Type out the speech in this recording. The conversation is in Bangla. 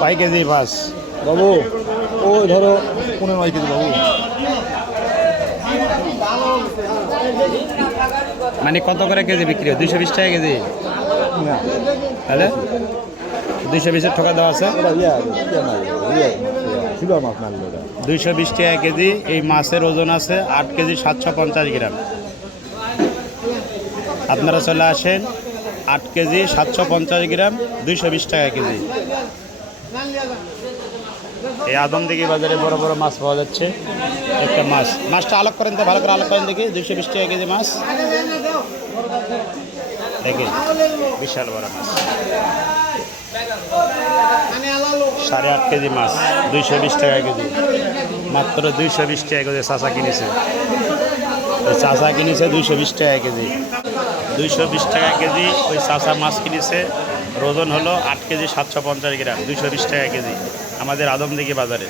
কয় কেজি মাছ বাবু ওই ধরো 15 কেজি বাবু। মানে কত করে কেজি বিক্রি হয়? 220 টাকা কেজি। না তাহলে 220-এর ঠকা দেওয়া আছে। শিবা মাছ না নিলে 220 টাকা কেজি। এই মাছের ওজন আছে 8 কেজি 750 গ্রাম। আপনারা চলে আসেন, 8 কেজি 750 গ্রাম, 220 টাকা কেজি। এই আদমদিঘি বাজারে বড় বড় মাছ পাওয়া যাচ্ছে। একটা মাছটা আলোক করেন তো, ভালো করে আলোক করেন দেখি। 220 টাকা কেজি মাছ দেখে, বিশাল বড় মাছ। 8.5 কেজি মাছ 220 টাকা কেজি, মাত্র 220 টাকা কেজি। চাচা কিনেছে, চাচা কিনেছে 220 টাকা কেজি। 220 টাকা কেজি ওই চাচা মাছ কিনেছে। ওজন হলো 8 কেজি 750 গ্রাম, 220 টাকা কেজি আমাদের আদমদিঘি বাজারে।